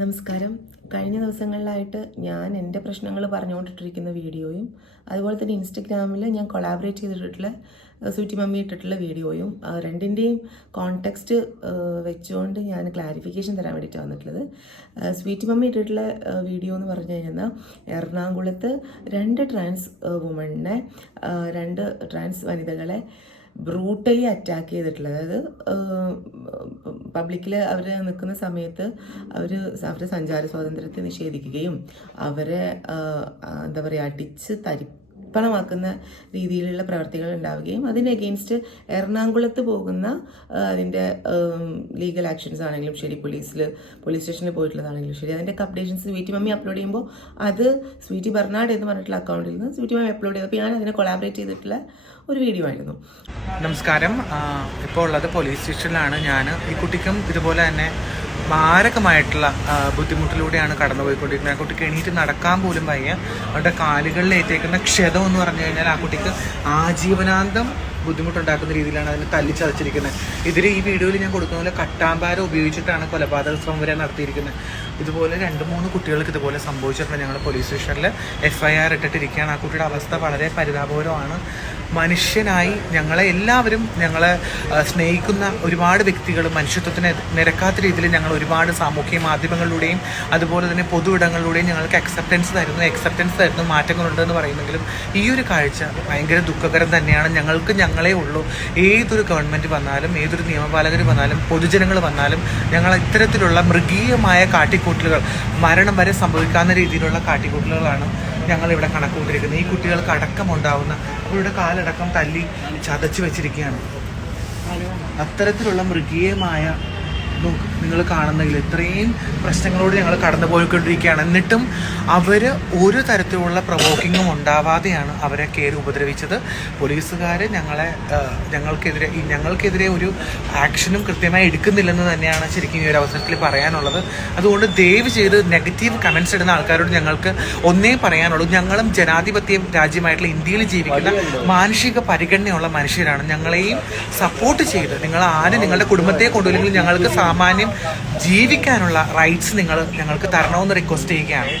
നമസ്കാരം. കഴിഞ്ഞ ദിവസങ്ങളിലായിട്ട് ഞാൻ എന്റെ പ്രശ്നങ്ങൾ പറഞ്ഞുകൊണ്ടിട്ടിരിക്കുന്ന വീഡിയോയും അതുപോലെ തന്നെ ഇൻസ്റ്റഗ്രാമിൽ ഞാൻ കൊളാബറേറ്റ് ചെയ്തിട്ടുള്ള സ്വീറ്റി മമ്മി ഇട്ടിട്ടുള്ള വീഡിയോയും രണ്ടിന്റെയും കോണ്ടെക്സ്റ്റ് വെച്ചുകൊണ്ട് ഞാൻ ക്ലാരിഫിക്കേഷൻ തരാൻ വേണ്ടിയിട്ടാണ് വന്നിട്ടുള്ളത്. സ്വീറ്റി മമ്മി ഇട്ടിട്ടുള്ള വീഡിയോ എന്ന് പറഞ്ഞു കഴിഞ്ഞാൽ എറണാകുളത്ത് രണ്ട് ട്രാൻസ് വുമണിനെ രണ്ട് ട്രാൻസ് വനിതകളെ ബ്രൂട്ടലി അറ്റാക്ക് ചെയ്തിട്ടുള്ളത് അതായത് പബ്ലിക്കിൽ അവർ നിൽക്കുന്ന സമയത്ത് അവർ അവരുടെ സഞ്ചാര സ്വാതന്ത്ര്യത്തെ നിഷേധിക്കുകയും അവരെ എന്താ പറയുക അടിച്ച് തരിപ്പണമാക്കുന്ന രീതിയിലുള്ള പ്രവർത്തികൾ ഉണ്ടാവുകയും അതിന് അഗെയിൻസ്റ്റ് എറണാകുളത്ത് പോകുന്ന അതിന്റെ ലീഗൽ ആക്ഷൻസ് ആണെങ്കിലും ശരി പോലീസിൽ പോലീസ് സ്റ്റേഷനിൽ പോയിട്ടുള്ളതാണെങ്കിലും ശരി അതിന്റെ അപ്ഡേഷൻസ് സ്വീറ്റി മമ്മി അപ്ലോഡ് ചെയ്യുമ്പോൾ അത് സ്വീറ്റി ബർണാഡ് എന്ന് പറഞ്ഞിട്ടുള്ള അക്കൗണ്ടിൽ നിന്ന് സ്വീറ്റി മമ്മി അപ്ലോഡ് ചെയ്തപ്പോൾ ഞാൻ അതിനെ കൊളാബറേറ്റ് ചെയ്തിട്ടുള്ള ഒരു വീഡിയോ ആയിരുന്നു. നമസ്കാരം. ഇപ്പോൾ ഉള്ളത് പോലീസ് സ്റ്റേഷനിലാണ് ഞാൻ ഈ കുട്ടിക്കും ഇതുപോലെ തന്നെ മാരകമായിട്ടുള്ള ബുദ്ധിമുട്ടിലൂടെയാണ് കടന്നുപോയിക്കൊണ്ടിരിക്കുന്നത്. ആ കുട്ടിക്ക് എണീറ്റ് നടക്കാൻ പോലും വയ്യ. അവരുടെ കാലുകളിൽ ഏറ്റേക്കുന്ന ക്ഷതം എന്ന് പറഞ്ഞു കഴിഞ്ഞാൽ ആ കുട്ടിക്ക് ആജീവനാന്തം ബുദ്ധിമുട്ടുണ്ടാക്കുന്ന രീതിയിലാണ് അതിനെ തല്ലിച്ചതച്ചിരിക്കുന്നത്. ഇതിൽ ഈ വീഡിയോയിൽ ഞാൻ കൊടുക്കുന്ന പോലെ കട്ടാമ്പാരം ഉപയോഗിച്ചിട്ടാണ് കൊലപാതക ശ്രമം വരെ നടത്തിയിരിക്കുന്നത്. ഇതുപോലെ രണ്ട് മൂന്ന് കുട്ടികൾക്ക് ഇതുപോലെ സംഭവിച്ചിട്ടുണ്ട്. ഞങ്ങൾ പോലീസ് സ്റ്റേഷനിൽ എഫ് ഐ ആർ ഇട്ടിട്ടിരിക്കുകയാണ്. ആ കുട്ടിയുടെ അവസ്ഥ വളരെ പരിതാപകരമാണ്. മനുഷ്യനായി ഞങ്ങളെ എല്ലാവരും ഞങ്ങളെ സ്നേഹിക്കുന്ന ഒരുപാട് വ്യക്തികൾ മനുഷ്യത്വത്തിന് നിരക്കാത്ത രീതിയിൽ ഞങ്ങൾ ഒരുപാട് സാമൂഹ്യ മാധ്യമങ്ങളിലൂടെയും അതുപോലെ തന്നെ പൊതു ഇടങ്ങളിലൂടെയും ഞങ്ങൾക്ക് അക്സെപ്റ്റൻസ് തരുന്നു. അക്സെപ്റ്റൻസ് തരുന്നു മാറ്റങ്ങളുണ്ടെന്ന് പറയുന്നെങ്കിലും ഈ ഒരു കാഴ്ച ഭയങ്കര ദുഃഖകരം തന്നെയാണ്. ഞങ്ങൾക്ക് ഞങ്ങളേ ഉള്ളൂ. ഏതൊരു ഗവൺമെന്റ് വന്നാലും ഏതൊരു നിയമപാലകർ വന്നാലും പൊതുജനങ്ങൾ വന്നാലും ഞങ്ങൾ ഇത്തരത്തിലുള്ള മൃഗീയമായ കാട്ടിക്കൂട്ടലുകൾ മരണം വരെ സംഭവിക്കാവുന്ന രീതിയിലുള്ള കാട്ടിക്കൂട്ടലുകളാണ് ഞങ്ങളിവിടെ കണക്കുകൊണ്ടിരിക്കുന്നത് ഈ കുട്ടികൾക്ക് അടക്കമുണ്ടാവുന്ന അവരുടെ കാലടക്കം തല്ലി ചതച്ചു വെച്ചിരിക്കുകയാണ്. അത്തരത്തിലുള്ള മൃഗീയമായ നിങ്ങൾ കാണുന്നെങ്കിൽ ഇത്രയും പ്രശ്നങ്ങളോട് ഞങ്ങൾ കടന്നു പോയിക്കൊണ്ടിരിക്കുകയാണ് എന്നിട്ടും അവർ ഒരു തരത്തിലുള്ള പ്രവോക്കിങ്ങും ഉണ്ടാവാതെയാണ് അവരെ കയറി ഉപദ്രവിച്ചത്. പോലീസുകാർ ഞങ്ങളെ ഞങ്ങൾക്കെതിരെ ഞങ്ങൾക്കെതിരെ ഒരു ആക്ഷനും കൃത്യമായി എടുക്കുന്നില്ലെന്ന് തന്നെയാണ് ശരിക്കും ഈ ഒരു അവസരത്തിൽ പറയാനുള്ളത്. അതുകൊണ്ട് ദയവ് ചെയ്ത് നെഗറ്റീവ് കമൻസ് ഇടുന്ന ആൾക്കാരോട് ഞങ്ങൾക്ക് ഒന്നേ പറയാനുള്ളൂ. ഞങ്ങളും ജനാധിപത്യ രാജ്യമായിട്ടുള്ള ഇന്ത്യയിൽ ജീവിക്കുന്ന മാനുഷിക പരിഗണനയുള്ള മനുഷ്യരാണ്. ഞങ്ങളെയും സപ്പോർട്ട് ചെയ്ത് നിങ്ങൾ ആരും നിങ്ങളുടെ കുടുംബത്തെ കൊണ്ടുവരില്ലെങ്കിൽ ഞങ്ങൾക്ക് സാമാന്യം ജീവിക്കാനുള്ള റൈറ്റ്സ് നിങ്ങൾ ഞങ്ങൾക്ക് തരണമെന്ന് റിക്വസ്റ്റ് ചെയ്യുകയാണ്.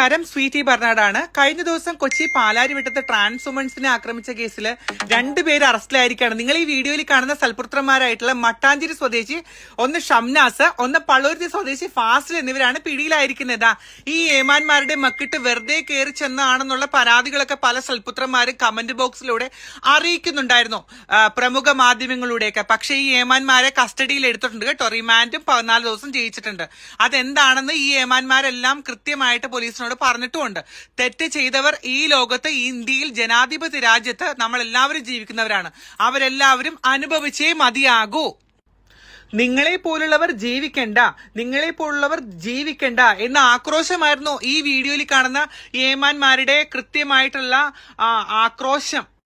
നമസ്കാരം സ്വീറ്റി ബർണാഡാണ്. കഴിഞ്ഞ ദിവസം കൊച്ചി പാലാരിവട്ടത്ത് ട്രാൻസ് വുമൻസിനെ ആക്രമിച്ച കേസിൽ രണ്ടുപേര് അറസ്റ്റിലായിരിക്കുകയാണ്. നിങ്ങൾ ഈ വീഡിയോയിൽ കാണുന്ന സൽപുത്രന്മാരായിട്ടുള്ള മട്ടാഞ്ചേരി സ്വദേശി ഒന്ന് ഷംനാസ് ഒന്ന് പള്ളൂരുത്തി സ്വദേശി ഫാസിൽ എന്നിവരാണ് പിടിയിലായിരിക്കുന്നത്. ഈ ഏമാന്മാരുടെ മക്കിട്ട് വെറുതെ കയറി ചെന്നാണെന്നുള്ള പരാതികളൊക്കെ പല സൽപുത്രന്മാരും കമന്റ് ബോക്സിലൂടെ അറിയിക്കുന്നുണ്ടായിരുന്നു. പ്രമുഖ മാധ്യമങ്ങളിലൂടെയൊക്കെ. പക്ഷേ ഈ ഏമാന്മാരെ കസ്റ്റഡിയിൽ എടുത്തിട്ടുണ്ട് കേട്ടോ. റിമാൻഡും പതിനാല് ദിവസം ജയിച്ചിട്ടുണ്ട്. അതെന്താണെന്ന് ഈ ഏമാന്മാരെല്ലാം കൃത്യമായിട്ട് പോലീസിനോട് പറഞ്ഞിട്ടുമുണ്ട്. തെറ്റ് ചെയ്തവർ ഈ ലോകത്ത് ഈ ഇന്ത്യയിൽ ജനാധിപത്യ രാജ്യത്ത് നമ്മൾ എല്ലാവരും ജീവിക്കുന്നവരാണ്. അവരെല്ലാവരും അനുഭവിച്ചേ മതിയാകൂ. നിങ്ങളെ പോലുള്ളവർ ജീവിക്കണ്ട നിങ്ങളെ പോലുള്ളവർ ജീവിക്കണ്ട എന്ന ആക്രോശമായിരുന്നു ഈ വീഡിയോയിൽ കാണുന്ന ഏമാന്മാരുടെ കൃത്യമായിട്ടുള്ള ആക്രോശം.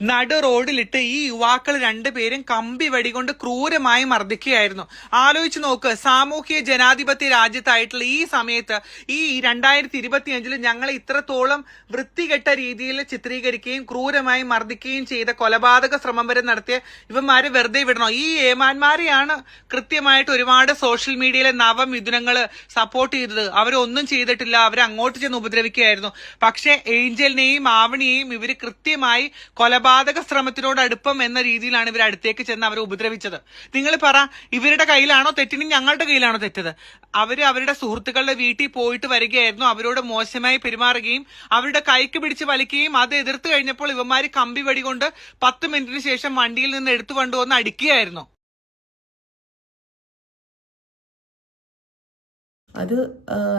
നടു റോഡിലിട്ട് ഈ യുവാക്കൾ രണ്ടുപേരും കമ്പി വെടികൊണ്ട് ക്രൂരമായി മർദ്ദിക്കുകയായിരുന്നു. ആലോചിച്ച് നോക്ക് സാമൂഹ്യ ജനാധിപത്യ രാജ്യത്തായിട്ടുള്ള ഈ സമയത്ത് ഈ രണ്ടായിരത്തി ഇരുപത്തിയഞ്ചിൽ ഞങ്ങളെ ഇത്രത്തോളം വൃത്തികെട്ട രീതിയിൽ ചിത്രീകരിക്കുകയും ക്രൂരമായി മർദ്ദിക്കുകയും ചെയ്ത കൊലപാതക ശ്രമം വരെ നടത്തിയ ഇവന്മാരെ വെറുതെ വിടണോ? ഈ ഏമാന്മാരെയാണ് കൃത്യമായിട്ട് ഒരുപാട് സോഷ്യൽ മീഡിയയിലെ നവമിഥുനങ്ങൾ സപ്പോർട്ട് ചെയ്തത്. അവരൊന്നും ചെയ്തിട്ടില്ല. അവരെ അങ്ങോട്ട് ചെന്ന് ഉപദ്രവിക്കുകയായിരുന്നു. പക്ഷേ ഏഞ്ചലിനെയും ആവണിയെയും ഇവർ കൃത്യമായി കൊലപാതക ശ്രമത്തിനോട് അടുപ്പം എന്ന രീതിയിലാണ് ഇവർ അടുത്തേക്ക് ചെന്ന് അവരെ ഉപദ്രവിച്ചത്. നിങ്ങൾ പറ ഇവരുടെ കയ്യിലാണോ തെറ്റിന് ഞങ്ങളുടെ കയ്യിലാണോ തെറ്റത്? അവർ അവരുടെ സുഹൃത്തുക്കളുടെ വീട്ടിൽ പോയിട്ട് വരികയായിരുന്നു അവരോട് മോശമായി പെരുമാറുകയും അവരുടെ കൈക്ക് പിടിച്ച് വലിക്കുകയും അത് എതിർത്ത് കഴിഞ്ഞപ്പോൾ ഇവന്മാര് കമ്പി വെടികൊണ്ട് പത്ത് മിനിറ്റിന് ശേഷം വണ്ടിയിൽ നിന്ന് എടുത്തു കൊണ്ടുവന്ന് അടിക്കുകയായിരുന്നു. അത്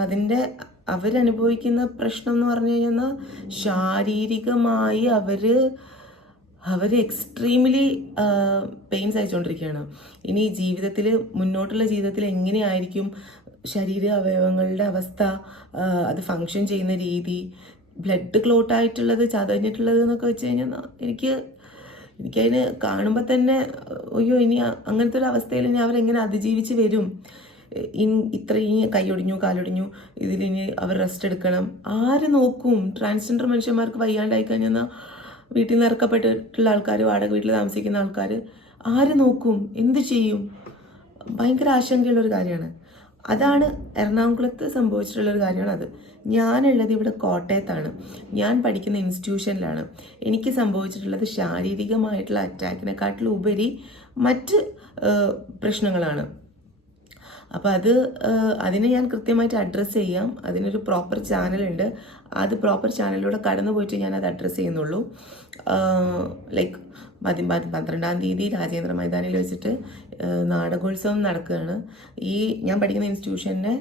അതിന്റെ അവരനുഭവിക്കുന്ന പ്രശ്നം എന്ന് പറഞ്ഞു കഴിഞ്ഞാൽ ശാരീരികമായി അവർ അവർ എക്സ്ട്രീംലി പെയിൻ സഹിച്ചുകൊണ്ടിരിക്കുകയാണ് ഇനി ജീവിതത്തിൽ മുന്നോട്ടുള്ള ജീവിതത്തിൽ എങ്ങനെയായിരിക്കും ശരീര അവയവങ്ങളുടെ അവസ്ഥ അത് ഫങ്ഷൻ ചെയ്യുന്ന രീതി ബ്ലഡ് ക്ലോട്ട് ആയിട്ടുള്ളത് ചതഞ്ഞിട്ടുള്ളത് എന്നൊക്കെ വെച്ച് കഴിഞ്ഞാൽ എനിക്ക് എനിക്കതിന് കാണുമ്പോൾ തന്നെ അയ്യോ ഇനി അങ്ങനത്തെ ഒരു അവസ്ഥയിൽ ഇനി അവരെങ്ങനെ അതിജീവിച്ച് വരും? ഇൻ ഇത്രയും കൈയൊടിഞ്ഞു കാലൊടിഞ്ഞു ഇതിലിനി അവർ റെസ്റ്റ് എടുക്കണം. ആര് നോക്കും? ട്രാൻസ്ജെൻഡർ മനുഷ്യന്മാർക്ക് വയ്യാണ്ടായി കഴിഞ്ഞാൽ വീട്ടിൽ നിന്ന് ഇറക്കപ്പെട്ടിട്ടുള്ള ആൾക്കാർ വാടക വീട്ടിൽ താമസിക്കുന്ന ആൾക്കാർ ആര് നോക്കും? എന്ത് ചെയ്യും? ഭയങ്കര ആശങ്കയുള്ളൊരു കാര്യമാണ്. അതാണ് എറണാകുളത്ത് സംഭവിച്ചിട്ടുള്ളൊരു കാര്യമാണ് അത്. ഞാനുള്ളത് ഇവിടെ കോട്ടയത്താണ്. ഞാൻ പഠിക്കുന്ന ഇൻസ്റ്റിറ്റ്യൂഷനിലാണ് എനിക്ക് സംഭവിച്ചിട്ടുള്ളത് ശാരീരികമായിട്ടുള്ള അറ്റാക്കിനെക്കാട്ടിലുപരി മറ്റ് പ്രശ്നങ്ങളാണ്. അപ്പോൾ അത് അതിനെ ഞാൻ കൃത്യമായിട്ട് അഡ്രസ്സ് ചെയ്യാം. അതിനൊരു പ്രോപ്പർ ചാനലുണ്ട് അത് പ്രോപ്പർ ചാനലിലൂടെ കടന്നു പോയിട്ട് ഞാൻ അത് അഡ്രസ്സ് ചെയ്യുന്നുള്ളൂ. ലൈക്ക് പതി പന്ത്രണ്ടാം തീയതി രാജേന്ദ്ര മൈതാനിൽ വെച്ചിട്ട് നാടകോത്സവം നടക്കുകയാണ്. ഈ ഞാൻ പഠിക്കുന്ന ഇൻസ്റ്റിറ്റ്യൂഷനെ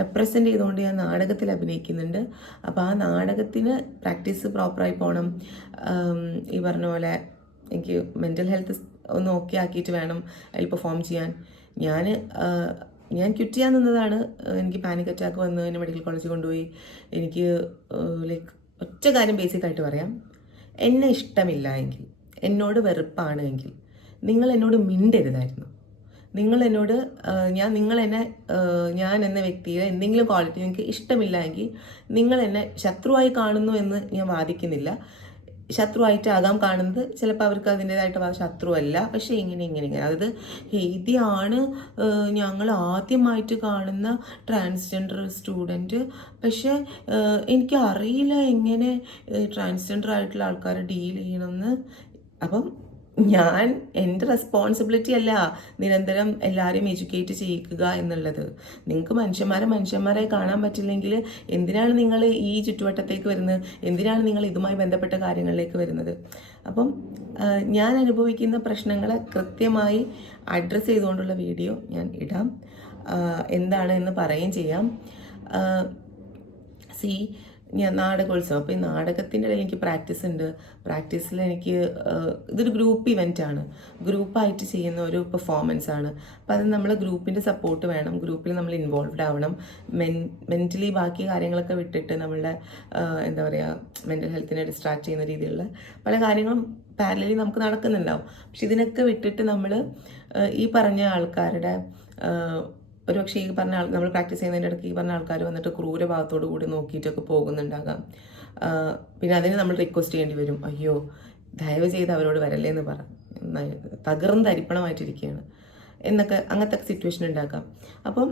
റെപ്രസെന്റ് ചെയ്തുകൊണ്ട് ഞാൻ നാടകത്തിൽ അഭിനയിക്കുന്നുണ്ട്. അപ്പോൾ ആ നാടകത്തിന് പ്രാക്ടീസ് പ്രോപ്പറായി പോകണം ഈ പറഞ്ഞ പോലെ എനിക്ക് മെന്റൽ ഹെൽത്ത് ഒന്ന് ഓക്കെ ആക്കിയിട്ട് വേണം അതിൽ പെർഫോം ചെയ്യാൻ. ഞാൻ ഞാൻ ക്വിറ്റ് ചെയ്യാൻ നിന്നതാണ്. എനിക്ക് പാനിക് അറ്റാക്ക് വന്ന് എന്നെ മെഡിക്കൽ കോളേജിൽ കൊണ്ടുപോയി. എനിക്ക് ലൈക്ക് ഒറ്റ കാര്യം ബേസിക് ആയിട്ട് പറയാം. എന്നെ ഇഷ്ടമില്ല എങ്കിൽ എന്നോട് വെറുപ്പാണ് എങ്കിൽ നിങ്ങൾ എന്നോട് മിണ്ടരുതായിരുന്നു. നിങ്ങൾ എന്നോട് ഞാൻ നിങ്ങൾ എന്നെ ഞാൻ എന്ന വ്യക്തിയെ എന്തെങ്കിലും ക്വാളിറ്റി നിങ്ങൾക്ക് ഇഷ്ടമില്ല എങ്കിൽ നിങ്ങൾ എന്നെ ശത്രുവായി കാണുന്നു എന്ന് ഞാൻ വാദിക്കുന്നില്ല. ശത്രുവായിട്ടാകാം കാണുന്നത്. ചിലപ്പോൾ അവർക്ക് അതിന്റെതായിട്ട് ശത്രുവല്ല. പക്ഷേ ഇങ്ങനെ ഇങ്ങനെ ഇങ്ങനെ. അതായത് ഹെയ്തിയാണ് ഞങ്ങൾ ആദ്യമായിട്ട് കാണുന്ന ട്രാൻസ്ജെൻഡർ സ്റ്റുഡന്റ് പക്ഷേ എനിക്ക് അറിയില്ല എങ്ങനെ ട്രാൻസ്ജെൻഡർ ആയിട്ടുള്ള ആൾക്കാരെ ഡീൽ ചെയ്യണമെന്ന്. അപ്പം ഞാൻ എന്റെ റെസ്പോൺസിബിലിറ്റി അല്ല നിരന്തരം എല്ലാവരെയും എഡ്യൂക്കേറ്റ് ചെയ്യിക്കുക എന്നുള്ളത്. നിങ്ങൾക്ക് മനുഷ്യന്മാരെ മനുഷ്യന്മാരെ കാണാൻ പറ്റില്ലെങ്കിൽ എന്തിനാണ് നിങ്ങൾ ഈ ചുറ്റുവട്ടത്തേക്ക് വരുന്നത്? എന്തിനാണ് നിങ്ങൾ ഇതുമായി ബന്ധപ്പെട്ട കാര്യങ്ങളിലേക്ക് വരുന്നത്? അപ്പം ഞാൻ അനുഭവിക്കുന്ന പ്രശ്നങ്ങളെ കൃത്യമായി അഡ്രസ്സ് ചെയ്തുകൊണ്ടുള്ള വീഡിയോ ഞാൻ ഇടാം. എന്താണ് എന്ന് പറയുകയും ചെയ്യാം. സി ഞാൻ നാടകോത്സവം അപ്പോൾ ഈ നാടകത്തിന്റെ ഇടയിൽ എനിക്ക് പ്രാക്ടീസ് ഉണ്ട്. പ്രാക്ടീസിൽ എനിക്ക് ഇതൊരു ഗ്രൂപ്പ് ഇവന്റ് ആണ്. ഗ്രൂപ്പായിട്ട് ചെയ്യുന്ന ഒരു പെർഫോമൻസ് ആണ്. അപ്പോൾ അത് നമ്മൾ ഗ്രൂപ്പിന്റെ സപ്പോർട്ട് വേണം. ഗ്രൂപ്പിൽ നമ്മൾ ഇൻവോൾവ്ഡ് ആവണം. മെൻ മെന്റലി ബാക്കി കാര്യങ്ങളൊക്കെ വിട്ടിട്ട് നമ്മളുടെ എന്താ പറയുക മെന്റൽ ഹെൽത്തിനെ ഡിസ്ട്രാക്ട് ചെയ്യുന്ന രീതിയിലുള്ള പല കാര്യങ്ങളും പാരലലി നമുക്ക് നടക്കുന്നുണ്ടാവും. പക്ഷെ ഇതിനൊക്കെ വിട്ടിട്ട് നമ്മൾ ഈ പറഞ്ഞ ആൾക്കാരുടെ ഒരു പക്ഷേ ഈ പറഞ്ഞ ആൾ നമ്മൾ പ്രാക്ടീസ് ചെയ്യുന്നതിന്റെ ഇടയ്ക്ക് ഈ പറഞ്ഞ ആൾക്കാർ വന്നിട്ട് ക്രൂര ഭാഗത്തോട് കൂടി നോക്കിയിട്ടൊക്കെ പോകുന്നുണ്ടാകാം. പിന്നെ അതിന് നമ്മൾ റിക്വസ്റ്റ് ചെയ്യേണ്ടി വരും. അയ്യോ ദയവ് ചെയ്ത് അവരോട് വരല്ലേ എന്ന് പറ തകർന്ന് തരിപ്പണമായിട്ടിരിക്കുകയാണ്. എന്നൊക്കെ അങ്ങനത്തെ സിറ്റുവേഷൻ ഉണ്ടാക്കാം അപ്പം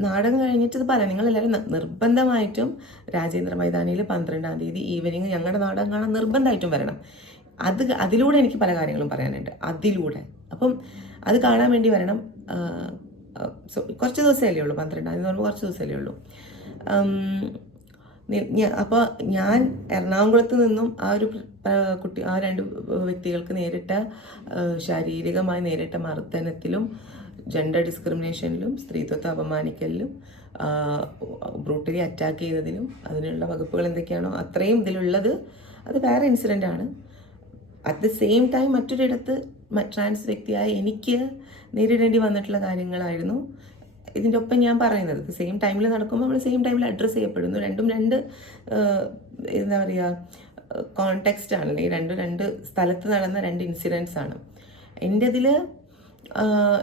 നാടകം കഴിഞ്ഞിട്ട് ഇത് പറയാം. നിങ്ങളെല്ലാവരും നിർബന്ധമായിട്ടും രാജേന്ദ്ര മൈതാനിയിൽ പന്ത്രണ്ടാം തീയതി ഈവനിങ് ഞങ്ങളുടെ നാടകം കാണാൻ നിർബന്ധമായിട്ടും വരണം. അത് അതിലൂടെ എനിക്ക് പല കാര്യങ്ങളും പറയാനുണ്ട്. അതിലൂടെ. അപ്പം അത് കാണാൻ വേണ്ടി വരണം. കുറച്ച് ദിവസമല്ലേ ഉള്ളൂ പന്ത്രണ്ടാം തീയതി പറയുമ്പോൾ കുറച്ച് ദിവസമല്ലേ ഉള്ളൂ. അപ്പോൾ ഞാൻ എറണാകുളത്ത് നിന്നും ആ ഒരു കുട്ടി ആ രണ്ട് വ്യക്തികൾക്ക് നേരിട്ട ശാരീരികമായി നേരിട്ട മർദ്ദനത്തിലും ജെൻഡർ ഡിസ്ക്രിമിനേഷനിലും സ്ത്രീത്വത്തെ അപമാനിക്കലിലും ബ്രൂട്ടലി അറ്റാക്ക് ചെയ്തതിലും അതിനുള്ള വകുപ്പുകൾ എന്തൊക്കെയാണോ അത്രയും ഇതിലുള്ളത് അത് വേറെ ഇൻസിഡന്റ് ആണ്. അറ്റ് ദ സെയിം ടൈം മറ്റൊരിടത്ത് ട്രാൻസ് വ്യക്തിയായ എനിക്ക് നേരിടേണ്ടി വന്നിട്ടുള്ള കാര്യങ്ങളായിരുന്നു. ഇതിന്റെ ഒപ്പം ഞാൻ പറയുന്നത് സെയിം ടൈമിൽ നടക്കുമ്പോൾ നമ്മൾ സെയിം ടൈമിൽ അഡ്രസ്സ് ചെയ്യപ്പെടുന്നു. രണ്ടും രണ്ട് എന്താ പറയുക കോണ്ടെക്സ്റ്റ് ആണ്. അല്ലെങ്കിൽ രണ്ടും രണ്ട് സ്ഥലത്ത് നടന്ന രണ്ട് ഇൻസിഡൻസ് ആണ്. എന്റെ അതിൽ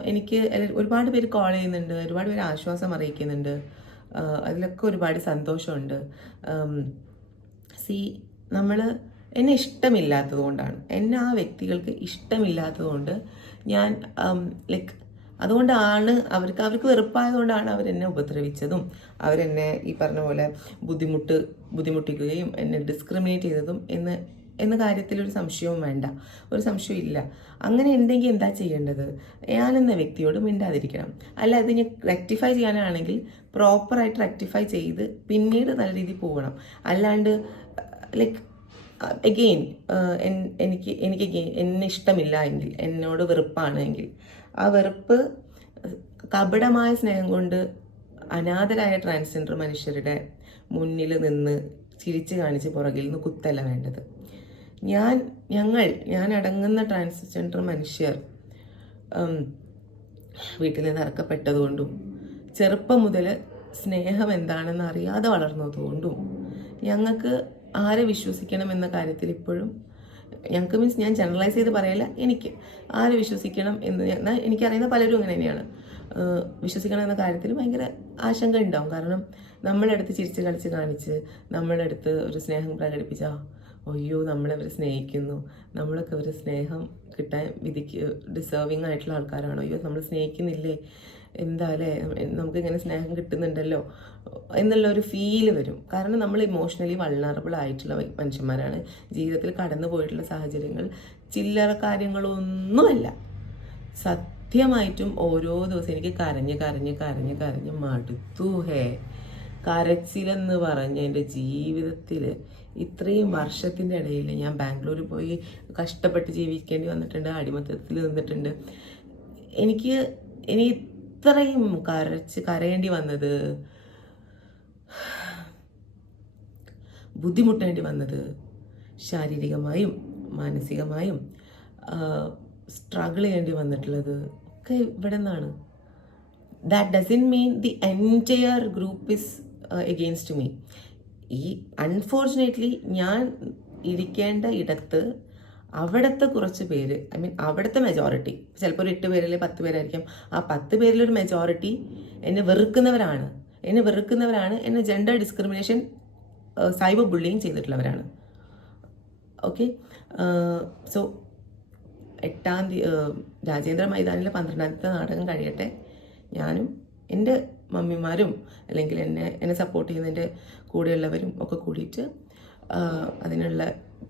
എനിക്ക് ഒരുപാട് പേര് കോൾ ചെയ്യുന്നുണ്ട് ഒരുപാട് പേര് ആശ്വാസം അറിയിക്കുന്നുണ്ട്. അതിലൊക്കെ ഒരുപാട് സന്തോഷമുണ്ട്. സി നമ്മൾ എന്നെ ഇഷ്ടമില്ലാത്തത് കൊണ്ടാണ് എന്നെ ആ വ്യക്തികൾക്ക് ഇഷ്ടമില്ലാത്തത് കൊണ്ട് ഞാൻ ലൈക്ക് അതുകൊണ്ടാണ് അവർക്ക് അവർക്ക് വെറുപ്പായതുകൊണ്ടാണ് അവരെന്നെ ഉപദ്രവിച്ചതും അവരെന്നെ ഈ പറഞ്ഞ പോലെ ബുദ്ധിമുട്ട് ബുദ്ധിമുട്ടിക്കുകയും എന്നെ ഡിസ്ക്രിമിനേറ്റ് ചെയ്തതും എന്ന് എന്ന കാര്യത്തിൽ ഒരു സംശയവും വേണ്ട. ഒരു സംശയവും ഇല്ല. അങ്ങനെ ഉണ്ടെങ്കിൽ എന്താ ചെയ്യേണ്ടത്? ഞാൻ എന്ന വ്യക്തിയോട് മിണ്ടാതിരിക്കണം. അല്ല അത് ഞാൻ റെക്ടിഫൈ ചെയ്യാനാണെങ്കിൽ പ്രോപ്പറായിട്ട് റെക്ടിഫൈ ചെയ്ത് പിന്നീട് നല്ല രീതിയിൽ പോകണം. അല്ലാണ്ട് ലൈക്ക് എഗെയിൻ എനിക്ക് എനിക്ക് എന്നെ ഇഷ്ടമില്ല എങ്കിൽ എന്നോട് വെറുപ്പാണ് എങ്കിൽ ആ വെറുപ്പ് കപടമായ സ്നേഹം കൊണ്ട് അനാഥരായ ട്രാൻസ്ജെൻഡർ മനുഷ്യരുടെ മുന്നിൽ നിന്ന് ചിരിച്ചു കാണിച്ച് പുറകിൽ നിന്ന് കുത്തല്ല വേണ്ടത്. ഞാൻ ഞങ്ങൾ ഞാൻ അടങ്ങുന്ന ട്രാൻസ്ജെൻഡർ മനുഷ്യർ വീട്ടിൽ നിന്ന് ഇറക്കപ്പെട്ടതുകൊണ്ടും ചെറുപ്പം മുതൽ സ്നേഹം എന്താണെന്ന് അറിയാതെ വളർന്നതുകൊണ്ടും ഞങ്ങൾക്ക് ആരെ വിശ്വസിക്കണം എന്ന കാര്യത്തിൽ ഇപ്പോഴും ഞങ്ങൾക്ക് മീൻസ് ഞാൻ ജനറലൈസ് ചെയ്ത് പറയില്ല എനിക്ക് ആരെ വിശ്വസിക്കണം എന്ന് എന്നാൽ എനിക്കറിയുന്ന പലരും അങ്ങനെ തന്നെയാണ്. വിശ്വസിക്കണം എന്ന കാര്യത്തിൽ ഭയങ്കര ആശങ്ക ഉണ്ടാവും. കാരണം നമ്മളെടുത്ത് ചിരിച്ച് കളിച്ച് കാണിച്ച് നമ്മളെടുത്ത് ഒരു സ്നേഹം പ്രകടിപ്പിച്ച അയ്യോ നമ്മളവർ സ്നേഹിക്കുന്നു. നമ്മളൊക്കെ അവർ സ്നേഹം കിട്ടാൻ വിധിക്ക് ഡിസേർവിങ് ആയിട്ടുള്ള ആൾക്കാരാണോ. അയ്യോ നമ്മൾ സ്നേഹിക്കുന്നില്ലേ? എന്താ അല്ലേ നമുക്കിങ്ങനെ സ്നേഹം കിട്ടുന്നുണ്ടല്ലോ എന്നുള്ള ഒരു ഫീൽ വരും. കാരണം നമ്മൾ ഇമോഷണലി വൾണറബിൾ ആയിട്ടുള്ള മനുഷ്യന്മാരാണ്. ജീവിതത്തിൽ കടന്നു പോയിട്ടുള്ള സാഹചര്യങ്ങൾ ചില്ലറ കാര്യങ്ങളൊന്നുമല്ല. സത്യമായിട്ടും ഓരോ ദിവസം എനിക്ക് കരഞ്ഞ് കരഞ്ഞ് കരഞ്ഞ് കരഞ്ഞ് മടുത്തു. ഹേ കരച്ചിലെന്ന് പറഞ്ഞ എന്റെ ജീവിതത്തിൽ ഇത്രയും വർഷത്തിന്റെ ഇടയിൽ ഞാൻ ബാംഗ്ലൂരിൽ പോയി കഷ്ടപ്പെട്ട് ജീവിക്കേണ്ടി വന്നിട്ടുണ്ട് അടിമത്തത്തിൽ നിന്നിട്ടുണ്ട്. എനിക്ക് ഇനി ഇത്രയും കരച്ച് കരയേണ്ടി വന്നത്? ബുദ്ധിമുട്ടേണ്ടി വന്നത് ശാരീരികമായും മാനസികമായും സ്ട്രഗിൾ ചെയ്യേണ്ടി വന്നിട്ടുള്ളത് ഒക്കെ ഇവിടെ നിന്നാണ് that doesn't mean the entire group is against me ഈ അൺഫോർച്ചുനേറ്റ്ലി ഞാൻ ഇരിക്കേണ്ട ഇടത്ത് അവിടുത്തെ കുറച്ച് പേര് ഐ മീൻ അവിടുത്തെ മെജോറിറ്റി ചിലപ്പോൾ ഒരു എട്ട് പേരല്ലേ പത്ത് പേരായിരിക്കും. ആ പത്ത് പേരിലൊരു മെജോറിറ്റി എന്നെ വെറുക്കുന്നവരാണ്. എന്നെ വെറുക്കുന്നവരാണ്. എന്നെ ജെൻഡർ ഡിസ്ക്രിമിനേഷൻ സൈബർ ബുള്ളിങ് ചെയ്തിട്ടുള്ളവരാണ്. ഓക്കെ സോ എട്ടാം തീയതി രാജേന്ദ്ര മൈതാനിലെ പന്ത്രണ്ടാമത്തെ നാടകം കഴിയട്ടെ. ഞാനും എന്റെ മമ്മിമാരും അല്ലെങ്കിൽ എന്നെ എന്നെ സപ്പോർട്ട് ചെയ്യുന്നതിന്റെ കൂടെയുള്ളവരും ഒക്കെ കൂടിയിട്ട് അതിനുള്ള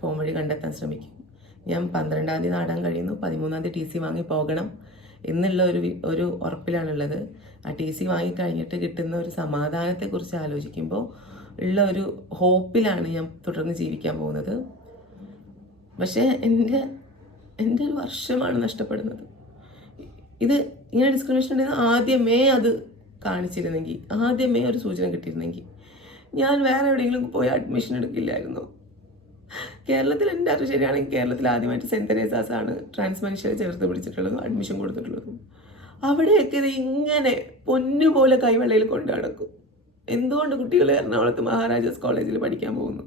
പോംവഴി കണ്ടെത്താൻ ശ്രമിക്കും. ഞാൻ പന്ത്രണ്ടാം തീയതി നാടാൻ കഴിയുന്നു. പതിമൂന്നാം തീയതി ടി സി വാങ്ങി പോകണം എന്നുള്ള ഒരു ഒരു ഉറപ്പിലാണുള്ളത്. ആ ടി സി വാങ്ങിക്കഴിഞ്ഞിട്ട് കിട്ടുന്ന ഒരു സമാധാനത്തെക്കുറിച്ച് ആലോചിക്കുമ്പോൾ ഉള്ള ഒരു ഹോപ്പിലാണ് ഞാൻ തുടർന്ന് ജീവിക്കാൻ പോകുന്നത്. പക്ഷേ എന്റെ എന്റെ ഒരു വർഷമാണ് നഷ്ടപ്പെടുന്നത്. ഇത് ഇങ്ങനെ ഡിസ്ക്രിമിനേഷൻ ഉണ്ടെന്ന് ആദ്യമേ അത് കാണിച്ചിരുന്നെങ്കിൽ ആദ്യമേ ഒരു സൂചന കിട്ടിയിരുന്നെങ്കിൽ ഞാൻ വേറെ എവിടെയെങ്കിലും പോയി അഡ്മിഷൻ എടുക്കില്ലായിരുന്നു? കേരളത്തിൽ എന്റെ അറിവ് ശരിയാണെങ്കിൽ കേരളത്തിൽ ആദ്യമായിട്ട് സെന്റ് തെരേസാസ് ആണ് ട്രാൻസ് മനുഷ്യരെ ചേർത്ത് പിടിച്ചിട്ടുള്ളതും അഡ്മിഷൻ കൊടുത്തിട്ടുള്ളതും. അവിടെയൊക്കെ ഇത് ഇങ്ങനെ പൊന്നുപോലെ കൈവെള്ളയിൽ കൊണ്ട് നടക്കും. എന്തുകൊണ്ട് കുട്ടികൾ എറണാകുളത്ത് മഹാരാജാസ് കോളേജിൽ പഠിക്കാൻ പോകുന്നു?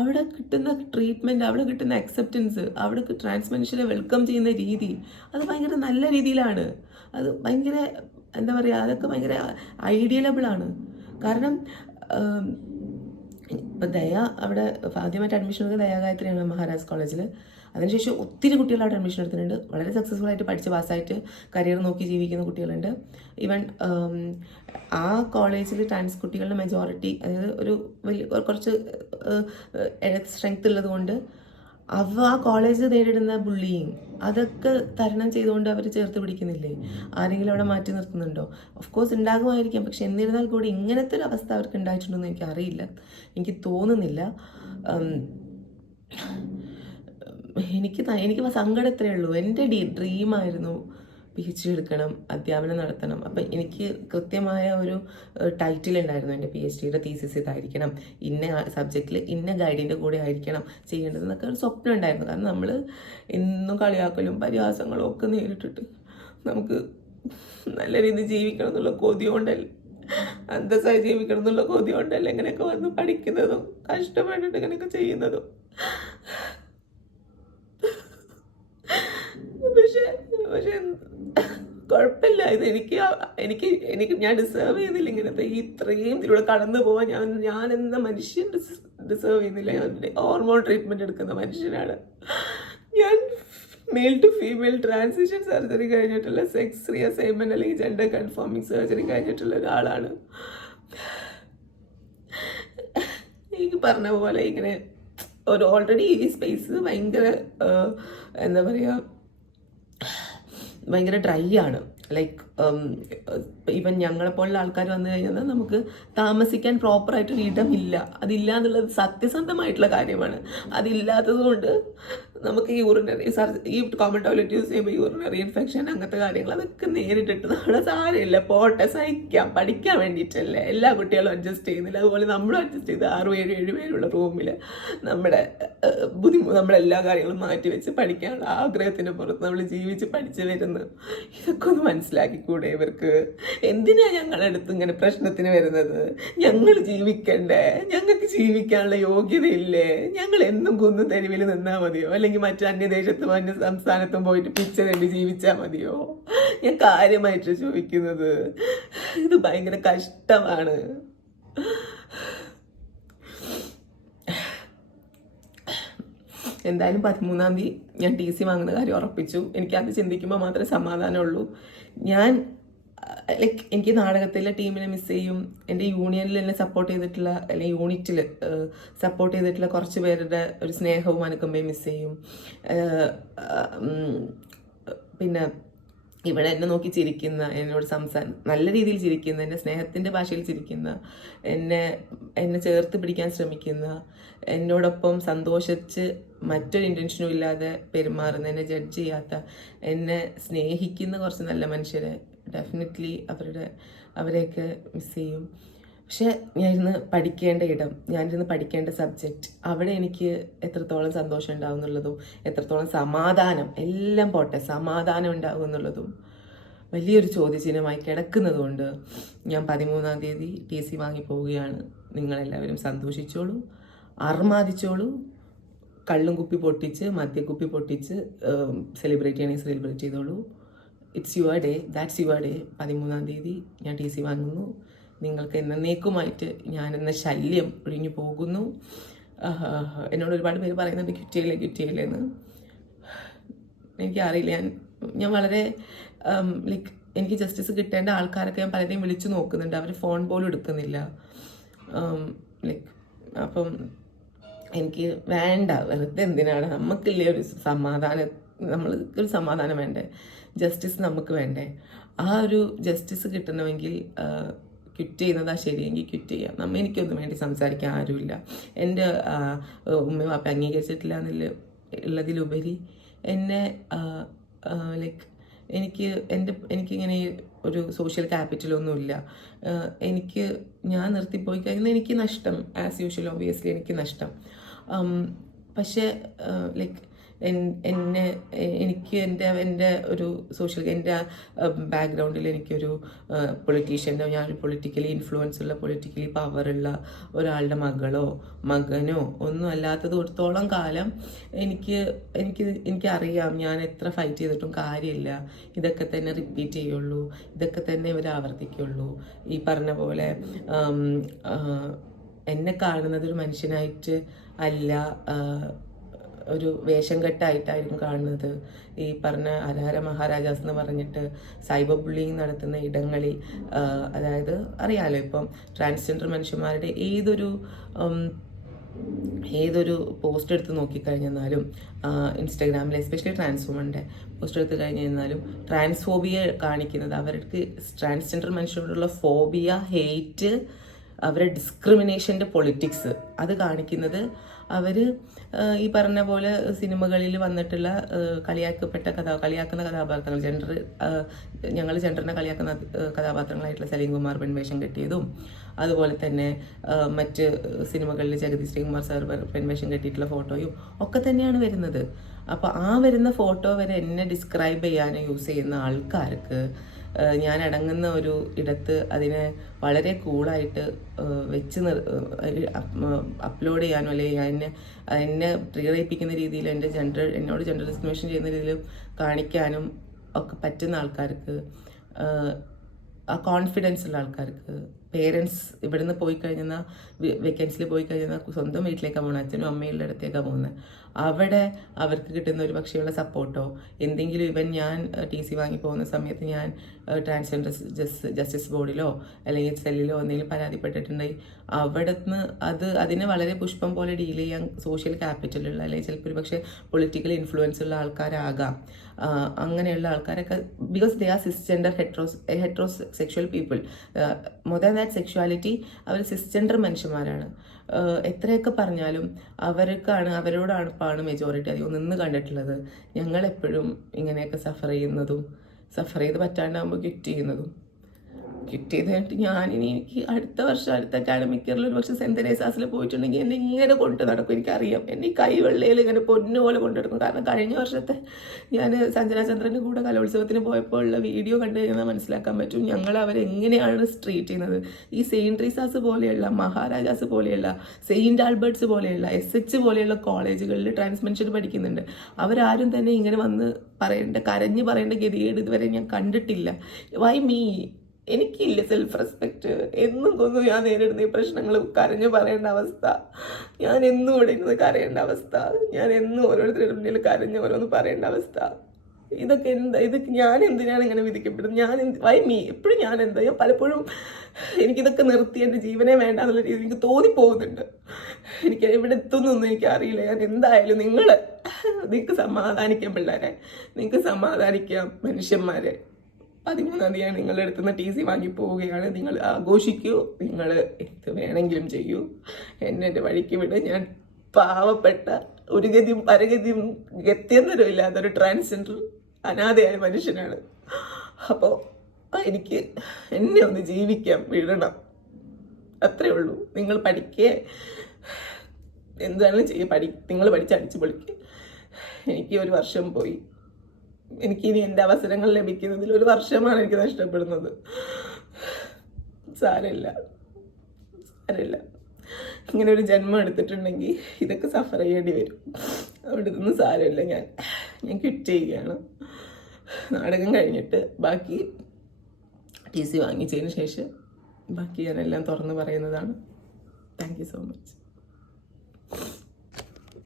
അവിടെ കിട്ടുന്ന ട്രീറ്റ്മെന്റ് അവിടെ കിട്ടുന്ന അക്സെപ്റ്റൻസ് അവിടെ ട്രാൻസ് മനുഷ്യരെ വെൽക്കം ചെയ്യുന്ന രീതി അത് ഭയങ്കര നല്ല രീതിയിലാണ്. അത് ഭയങ്കര എന്താ പറയുക അതൊക്കെ ഭയങ്കര ഐഡിയലബിളാണ് കാരണം ഇപ്പം ദയ അവിടെ ആദ്യമായിട്ട് അഡ്മിഷൻ എടുത്തത് ദയാഗായത്രിയാണ് മഹാരാജ് കോളേജിൽ അതിനുശേഷം ഒത്തിരി കുട്ടികൾ അവിടെ അഡ്മിഷൻ എടുത്തിട്ടുണ്ട്. വളരെ സക്സസ്ഫുൾ ആയിട്ട് പഠിച്ച് പാസ്സായിട്ട് കരിയർ നോക്കി ജീവിക്കുന്ന കുട്ടികളുണ്ട്. ഈവൻ ആ കോളേജിൽ ട്രാൻസ് കുട്ടികളുടെ മെജോറിറ്റി അതായത് ഒരു വലിയ കുറച്ച് സ്ട്രെങ്ത് ഉള്ളത് കൊണ്ട് അവ ആ കോളേജ് നേരിടുന്ന ബുള്ളിങ് അതൊക്കെ തരണം ചെയ്തുകൊണ്ട് അവർ ചേർത്ത് പിടിക്കുന്നില്ലേ? ആരെങ്കിലും അവിടെ മാറ്റി നിർത്തുന്നുണ്ടോ? ഓഫ് കോഴ്സ് ഉണ്ടാകുമായിരിക്കാം. പക്ഷെ എന്നിരുന്നാൽ കൂടി ഇങ്ങനത്തെ ഒരു അവസ്ഥ അവർക്ക് ഉണ്ടായിട്ടുണ്ടോ എന്ന് എനിക്ക് അറിയില്ല. എനിക്ക് തോന്നുന്നില്ല. എനിക്ക് എനിക്ക് സങ്കടം ഇത്രയേ ഉള്ളൂ. എന്റെ ഡീ ഡ്രീമായിരുന്നു പി എച്ച് ഡി എടുക്കണം അധ്യാപനം നടത്തണം. അപ്പം എനിക്ക് കൃത്യമായ ഒരു ടൈറ്റിൽ ഉണ്ടായിരുന്നു എന്റെ പി എച്ച് ഡിയുടെ തീസിസ് ഇതായിരിക്കണം. ഇന്ന സബ്ജക്റ്റിൽ ഇന്ന ഗൈഡിന്റെ കൂടെ ആയിരിക്കണം ചെയ്യേണ്ടതെന്നൊക്കെ ഒരു സ്വപ്നം ഉണ്ടായിരുന്നു. കാരണം നമ്മൾ എന്നും കളിയാക്കലും പരിഹാസങ്ങളും ഒക്കെ നേരിട്ടിട്ട് നമുക്ക് നല്ല രീതിയിൽ ജീവിക്കണം എന്നുള്ള കൊതി അന്തസ്സായി ജീവിക്കണം എന്നുള്ള കൊതി കൊണ്ടല്ലേ ഇങ്ങനെയൊക്കെ വന്ന് പഠിക്കുന്നതും കഷ്ടപ്പെട്ടിട്ട് ഇങ്ങനെയൊക്കെ ചെയ്യുന്നതും. പക്ഷെ പക്ഷെ കുഴപ്പമില്ല. ഇത് എനിക്ക് എനിക്ക് എനിക്ക് ഞാൻ ഡിസേർവ് ചെയ്യുന്നില്ല ഇങ്ങനത്തെ ഈ ഇത്രയും ഇതിലൂടെ കടന്നു പോവാൻ ഞാൻ ഞാൻ എന്ന മനുഷ്യൻ ഡിസേർവ് ചെയ്യുന്നില്ല ഞാൻ ഹോർമോൺ ട്രീറ്റ്മെന്റ് എടുക്കുന്ന മനുഷ്യനാണ്. ഞാൻ male to female transition surgery കഴിഞ്ഞിട്ടുള്ള സെക്സ് റിയസൈൻമെന്റ് അല്ലെങ്കിൽ ജെൻഡർ കൺഫോമിങ് സർജറി കഴിഞ്ഞിട്ടുള്ള ഒരാളാണ്. എനിക്ക് പറഞ്ഞ പോലെ ഇങ്ങനെ ഒരു ഓൾറെഡി ഈ സ്പേസ് ഭയങ്കര എന്താ പറയുക ഭയങ്കര ഡ്രൈ ആണ്. ലൈക്ക് ഈവൻ ഞങ്ങളെപ്പോലുള്ള ആൾക്കാർ വന്നു കഴിഞ്ഞാൽ നമുക്ക് താമസിക്കാൻ പ്രോപ്പറായിട്ടൊരു ഇടമില്ല അതില്ല എന്നുള്ളത് സത്യസന്ധമായിട്ടുള്ള കാര്യമാണ്. അതില്ലാത്തത് കൊണ്ട് നമുക്ക് യൂറിനറി ഈ കോമൺ ടോയ്ലറ്റ് യൂസ് ചെയ്യുമ്പോൾ യൂറിനറി ഇൻഫെക്ഷൻ അങ്ങനത്തെ കാര്യങ്ങൾ അതൊക്കെ നേരിട്ടിട്ട് നമ്മുടെ സാരമില്ല. പോട്ടെ സഹിക്കാം. പഠിക്കാൻ വേണ്ടിയിട്ടല്ലേ? എല്ലാ കുട്ടികളും അഡ്ജസ്റ്റ് ചെയ്യുന്നില്ല. അതുപോലെ നമ്മളും അഡ്ജസ്റ്റ് ചെയ്ത് ആറു ഏഴ് ഏഴ് പേരുള്ള റൂമിൽ നമ്മുടെ ബുദ്ധിമുട്ട് നമ്മളെല്ലാ കാര്യങ്ങളും മാറ്റി വെച്ച് പഠിക്കാനുള്ള ആഗ്രഹത്തിന് പുറത്ത് നമ്മൾ ജീവിച്ച് പഠിച്ചു വരുന്നു ഇതൊക്കെ ഒന്ന് മനസ്സിലാക്കിക്കൂടെ ഇവർക്ക്? എന്തിനാ ഞങ്ങളുടെ അടുത്ത് ഇങ്ങനെ പ്രശ്നത്തിന് വരുന്നത്? ഞങ്ങൾ ജീവിക്കണ്ടേ? ഞങ്ങൾക്ക് ജീവിക്കാനുള്ള യോഗ്യതയില്ലേ? ഞങ്ങൾ എന്നും കുന്നു തെരുവിൽ നിന്നാൽ മതിയോ? അല്ലെങ്കിൽ മറ്റു അന്യദേശത്തും അന്യ സംസ്ഥാനത്തും പോയിട്ട് പിച്ച കണ്ടി ജീവിച്ചാൽ മതിയോ? ഞാൻ കാര്യമായിട്ട് ചോദിക്കുന്നത്. ഇത് ഭയങ്കര കഷ്ടമാണ്. എന്തായാലും പതിമൂന്നാം തീയതി ഞാൻ ടി സി വാങ്ങുന്ന കാര്യം ഉറപ്പിച്ചു. എനിക്കത് ചിന്തിക്കുമ്പോൾ മാത്രമേ സമാധാനമുള്ളൂ. ഞാൻ ലൈക്ക് എനിക്ക് നാടകത്തിലെ ടീമിനെ മിസ് ചെയ്യും. എന്റെ യൂണിയനിൽ എന്നെ സപ്പോർട്ട് ചെയ്തിട്ടുള്ള അല്ലെങ്കിൽ യൂണിറ്റിൽ സപ്പോർട്ട് ചെയ്തിട്ടുള്ള കുറച്ച് പേരുടെ ഒരു സ്നേഹവും അനുകമ്പയും മിസ് ചെയ്യും. പിന്നെ ഇവിടെ എന്നെ നോക്കി ചിരിക്കുന്ന എന്നോട് സംസാരം നല്ല രീതിയിൽ ചിരിക്കുന്ന എന്നെ സ്നേഹത്തിന്റെ ഭാഷയിൽ ചിരിക്കുന്ന എന്നെ എന്നെ ചേർത്ത് പിടിക്കാൻ ശ്രമിക്കുന്ന എന്നോടൊപ്പം സന്തോഷിച്ച് മറ്റൊരു ഇന്റൻഷനും ഇല്ലാതെ പെരുമാറുന്ന എന്നെ ജഡ്ജ് ചെയ്യാത്ത എന്നെ സ്നേഹിക്കുന്ന കുറച്ച് നല്ല മനുഷ്യരെ ഡെഫിനറ്റ്ലി അവരുടെ അവരെയൊക്കെ മിസ് ചെയ്യും. പക്ഷെ ഞാനിരുന്ന് പഠിക്കേണ്ട ഇടം ഞാനിരുന്ന് പഠിക്കേണ്ട സബ്ജക്റ്റ് അവിടെ എനിക്ക് എത്രത്തോളം സന്തോഷം ഉണ്ടാവും എന്നുള്ളതും എത്രത്തോളം സമാധാനം എല്ലാം പോട്ടെ സമാധാനം ഉണ്ടാവും എന്നുള്ളതും വലിയൊരു ചോദ്യചിഹ്നമായി കിടക്കുന്നതുകൊണ്ട് ഞാൻ പതിമൂന്നാം തീയതി ടി സി വാങ്ങി പോവുകയാണ്. നിങ്ങളെല്ലാവരും സന്തോഷിച്ചോളൂ അർമാദിച്ചോളൂ കള്ളും കുപ്പി പൊട്ടിച്ച് മദ്യക്കുപ്പി പൊട്ടിച്ച് സെലിബ്രേറ്റ് ചെയ്യണമെങ്കിൽ സെലിബ്രേറ്റ് ചെയ്തോളൂ. It's your day that's your day പതിമൂന്നാം തീയതി ഞാൻ ടി സി വാങ്ങുന്നു. നിങ്ങൾക്ക് എന്നേക്കുമായിട്ട് ഞാൻ എന്ന ശല്യം ഒഴിഞ്ഞു പോകുന്നു. എന്നോട് ഒരുപാട് പേര് പറയുന്നുണ്ട് ക്യുറ്റിയില്ലേ എന്ന്. എനിക്കറിയില്ല ഞാൻ ഞാൻ വളരെ ലൈക്ക് എനിക്ക് ജസ്റ്റിസ് കിട്ടേണ്ട ആൾക്കാരൊക്കെ ഞാൻ പലരെയും വിളിച്ചു നോക്കുന്നുണ്ട്. അവർ ഫോൺ പോലും എടുക്കുന്നില്ല. ലൈക്ക് അപ്പം എനിക്ക് വേണ്ട വെറുതെ എന്തിനാണ്? നമുക്കില്ലേ ഒരു സമാധാനം നമ്മൾ ഒരു സമാധാനം വേണ്ടേ? ജസ്റ്റിസ് നമുക്ക് വേണ്ടേ? ആ ഒരു ജസ്റ്റിസ് കിട്ടണമെങ്കിൽ ക്വിറ്റ് ചെയ്യുന്നതാ ശരിയെങ്കിൽ ക്വിറ്റ് ചെയ്യാം. നമ്മൾ എനിക്കൊന്നും വേണ്ടി സംസാരിക്കാൻ ആരുമില്ല. എന്റെ ഉമ്മ വാപ്പ അംഗീകരിച്ചിട്ടില്ല എന്നുള്ള ഉള്ളതിലുപരി എന്നെ ലൈക്ക് എനിക്ക് എന്റെ എനിക്കിങ്ങനെ ഒരു സോഷ്യൽ ക്യാപിറ്റലൊന്നുമില്ല എനിക്ക് ഞാൻ നിർത്തിപ്പോയി കഴിഞ്ഞാൽ എനിക്ക് നഷ്ടം. ആസ് യൂഷ്വൽ ഓബിയസ്ലി എനിക്ക് നഷ്ടം. പക്ഷേ ലൈക്ക് എന്നെ എനിക്ക് എന്റെ എന്റെ ഒരു സോഷ്യൽ എന്റെ ബാക്ക്ഗ്രൗണ്ടിൽ എനിക്കൊരു പൊളിറ്റീഷ്യന്റെ ഞാനൊരു പൊളിറ്റിക്കലി ഇൻഫ്ലുവൻസ് ഉള്ള പൊളിറ്റിക്കലി പവറുള്ള ഒരാളുടെ മകളോ മകനോ ഒന്നും അല്ലാത്തതോടത്തോളം കാലം എനിക്ക് എനിക്ക് എനിക്കറിയാം ഞാൻ എത്ര ഫൈറ്റ് ചെയ്തിട്ടും കാര്യമില്ല. ഇതൊക്കെ തന്നെ റിപ്പീറ്റ് ചെയ്യുള്ളൂ. ഇതൊക്കെ തന്നെ ഇവർ ആവർത്തിക്കുള്ളൂ. ഈ പറഞ്ഞ പോലെ എന്നെ കാണുന്നത് ഒരു മനുഷ്യനായിട്ട് അല്ല ഒരു വേഷം കെട്ടായിട്ടായിരിക്കും കാണുന്നത്. ഈ പറഞ്ഞ ഹരഹര മഹാരാജാസ് എന്ന് പറഞ്ഞിട്ട് സൈബർ ബുള്ളിങ് നടത്തുന്ന ഇടങ്ങളിൽ അതായത് അറിയാലോ ഇപ്പം ട്രാൻസ്ജെൻഡർ മനുഷ്യന്മാരുടെ ഏതൊരു ഏതൊരു പോസ്റ്റ് എടുത്ത് നോക്കിക്കഴിഞ്ഞാലും ഇൻസ്റ്റാഗ്രാമിൽ എസ്പെഷ്യലി ട്രാൻസ് വുമന്റെ പോസ്റ്റ് എടുത്ത് കഴിഞ്ഞാലും ട്രാൻസ്ഫോബിയ കാണിക്കുന്നത് അവർക്ക് ട്രാൻസ്ജെൻഡർ മനുഷ്യരോടുള്ള ഫോബിയ ഹെയ്റ്റ് അവരെ ഡിസ്ക്രിമിനേഷന്റെ പൊളിറ്റിക്സ് അത് കാണിക്കുന്നത് അവർ ഈ പറഞ്ഞ പോലെ സിനിമകളിൽ വന്നിട്ടുള്ള കളിയാക്കപ്പെട്ട കഥാ കളിയാക്കുന്ന കഥാപാത്രങ്ങൾ ജെൻഡർ ഞങ്ങൾ ജെൻഡറിനെ കളിയാക്കുന്ന കഥാപാത്രങ്ങളായിട്ടുള്ള സലീം കുമാർ പെൺവേഷം കെട്ടിയതും അതുപോലെ തന്നെ മറ്റ് സിനിമകളിൽ ജഗതി ശ്രീകുമാർ സാർ പെൺവേഷം കെട്ടിയിട്ടുള്ള ഫോട്ടോയും ഒക്കെ തന്നെയാണ് വരുന്നത്. അപ്പോൾ ആ വരുന്ന ഫോട്ടോ വരെ എന്നെ ഡിസ്ക്രൈബ് ചെയ്യാനും യൂസ് ചെയ്യുന്ന ആൾക്കാർക്ക് ഞാൻ അടങ്ങുന്ന ഒരു ഇടത്ത് അതിനെ വളരെ കൂളായിട്ട് വെച്ച് നിർ അപ്ലോഡ് ചെയ്യാനോ അല്ലെങ്കിൽ എന്നെ എന്നെ പ്രേരിപ്പിക്കുന്ന രീതിയിൽ എന്റെ ജെൻഡർ എന്നോട് ജെൻഡർ ഡിസ്ക്രിമിനേഷൻ ചെയ്യുന്ന രീതിയിൽ കാണിക്കാനും ഒക്കെ പറ്റുന്ന ആൾക്കാർക്ക് ആ കോൺഫിഡൻസ് ഉള്ള ആൾക്കാർക്ക് പേരൻസ് ഇവിടുന്ന് പോയി കഴിഞ്ഞാൽ വെക്കൻസിൽ പോയി കഴിഞ്ഞാൽ സ്വന്തം വീട്ടിലേക്കാണ് പോകുന്നത് അച്ഛനും അമ്മയുടെ അടുത്തേക്കാണ് പോകുന്നത് അവിടെ അവർക്ക് കിട്ടുന്ന ഒരു പക്ഷേയുള്ള സപ്പോർട്ടോ എന്തെങ്കിലും ഇവൻ ഞാൻ ടി സി വാങ്ങി പോകുന്ന സമയത്ത് ഞാൻ ട്രാൻസ്ജെൻഡർ ജസ്റ്റിസ് ബോർഡിലോ അല്ലെങ്കിൽ സെല്ലിലോ എന്തെങ്കിലും പരാതിപ്പെട്ടിട്ടുണ്ടെങ്കിൽ അവിടെ നിന്ന് അത് അതിനെ വളരെ പുഷ്പം പോലെ ഡീൽ ചെയ്യാൻ സോഷ്യൽ ക്യാപിറ്റലുള്ള അല്ലെങ്കിൽ ചിലപ്പോൾ ഒരു പക്ഷേ പൊളിറ്റിക്കൽ ഇൻഫ്ലുവൻസ് ഉള്ള ആൾക്കാരാകാം. അങ്ങനെയുള്ള ആൾക്കാരൊക്കെ because they are cisgender heteros heterosexual people than that sexuality our cisgender മനുഷ്യന്മാരാണ്. എത്രയൊക്കെ പറഞ്ഞാലും അവർക്കാണ് അവരോടാണ് ഇപ്പാണ് മെജോറിറ്റി അധികം നിന്ന് കണ്ടിട്ടുള്ളത്. ഞങ്ങളെപ്പോഴും ഇങ്ങനെയൊക്കെ സഫർ ചെയ്യുന്നതും സഫർ ചെയ്ത് പറ്റാണ്ടാകുമ്പോൾ ക്വിറ്റ് ചെയ്യുന്നതും. ക്വിറ്റ് ഞാൻ ഞാനിനി എനിക്ക് അടുത്ത വർഷം അടുത്ത അക്കാഡമിക് ഇയറിൽ ഒരു പക്ഷേ സെന്റ് തെരേസാസിൽ പോയിട്ടുണ്ടെങ്കിൽ എന്നെ ഇങ്ങനെ കൊണ്ട് നടക്കും എനിക്കറിയാം. എന്നെ ഈ കൈവെള്ളയിൽ ഇങ്ങനെ പൊന്നു പോലെ കൊണ്ടു നടക്കും. കാരണം കഴിഞ്ഞ വർഷത്തെ ഞാൻ സഞ്ജന ചന്ദ്രന്റെ കൂടെ കലോത്സവത്തിന് പോയപ്പോൾ ഉള്ള വീഡിയോ കണ്ടു കഴിഞ്ഞാൽ മനസ്സിലാക്കാൻ പറ്റും ഞങ്ങൾ അവരെങ്ങനെയാണ് സ്ട്രീറ്റ് ചെയ്യുന്നത്. ഈ സെയിന്റ് റീസാസ് പോലെയുള്ള മഹാരാജാസ് പോലെയുള്ള സെയിന്റ് ആൽബർട്ട്സ് പോലെയുള്ള എസ് എച്ച് പോലെയുള്ള കോളേജുകളിൽ ട്രാൻസ്മെൻഷൻ പഠിക്കുന്നുണ്ട്. അവരാരും തന്നെ ഇങ്ങനെ വന്ന് പറയേണ്ട കരഞ്ഞ് പറയേണ്ട ഗതികേട് ഇതുവരെ ഞാൻ കണ്ടിട്ടില്ല. വൈ മീ എനിക്കില്ല സെൽഫ് റെസ്പെക്റ്റ് എന്നും കൊന്നും ഞാൻ നേരിടുന്ന ഈ പ്രശ്നങ്ങൾ കരഞ്ഞു പറയേണ്ട അവസ്ഥ. ഞാൻ എന്നും ഇവിടെ ഇരുന്ന് കരയേണ്ട അവസ്ഥ. ഞാൻ എന്നും ഓരോരുത്തരുടെ മുന്നിൽ കരഞ്ഞ് ഓരോന്ന് പറയേണ്ട അവസ്ഥ. ഇതൊക്കെ എന്താ? ഇത് ഞാൻ എന്തിനാണ് ഇങ്ങനെ വിധിക്കപ്പെടുന്നത്? ഞാൻ എന്ത്? Why me? എപ്പോഴും ഞാൻ എന്താ? ഞാൻ പലപ്പോഴും എനിക്കിതൊക്കെ നിർത്തി എന്റെ ജീവനെ വേണ്ട എന്നുള്ള രീതിയിൽ എനിക്ക് തോന്നിപ്പോകുന്നുണ്ട്. എനിക്ക് എവിടെ എത്തുന്നൊന്നും എനിക്ക് അറിയില്ല. ഞാൻ എന്തായാലും നിങ്ങൾ നിങ്ങൾക്ക് സമാധാനിക്കാം പിള്ളേരെ. നിങ്ങൾക്ക് സമാധാനിക്കാം മനുഷ്യന്മാരെ. പതിമൂന്നാം തീയതി നിങ്ങളുടെ അടുത്ത് നിന്ന് ടി സി വാങ്ങി പോവുകയാണ്. നിങ്ങൾ ആഘോഷിക്കൂ. നിങ്ങൾ എന്ത് വേണമെങ്കിലും ചെയ്യൂ. എന്നെ എന്റെ വഴിക്ക് വിട്. ഞാൻ പാവപ്പെട്ട ഒരു ഗതിയും പരഗതിയും ഗത്യന്തരം ഇല്ലാത്തൊരു ട്രാൻസ്ജെൻഡർ അനാഥയായ മനുഷ്യനാണ്. അപ്പോൾ എനിക്ക് എന്നെ ഒന്ന് ജീവിക്കാം വിടണം. അത്രേ ഉള്ളൂ. നിങ്ങൾ പഠിക്കേ. എന്താണെങ്കിലും ചെയ്യുക പഠി നിങ്ങൾ പഠിച്ച് അടിച്ചു പൊളിക്കുക എനിക്ക് ഒരു വർഷം പോയി. എനിക്കിനി എന്റെ അവസരങ്ങൾ ലഭിക്കുന്നതിൽ ഒരു വർഷമാണ് എനിക്ക് നഷ്ടപ്പെടുന്നത്. സാരമില്ല. സാരമില്ല. ഇങ്ങനെ ഒരു ജന്മം എടുത്തിട്ടുണ്ടെങ്കിൽ ഇതൊക്കെ സഫർ ചെയ്യേണ്ടി വരും. അവിടെ നിന്ന് സാരമില്ല ഞാൻ. ഞാൻ ക്വിറ്റ് ചെയ്യുകയാണ്. നാടകം കഴിഞ്ഞിട്ട് ബാക്കി ടി സി വാങ്ങിച്ചതിന് ശേഷം ബാക്കി ഞാനെല്ലാം തുറന്ന് പറയുന്നതാണ്. Thank you so much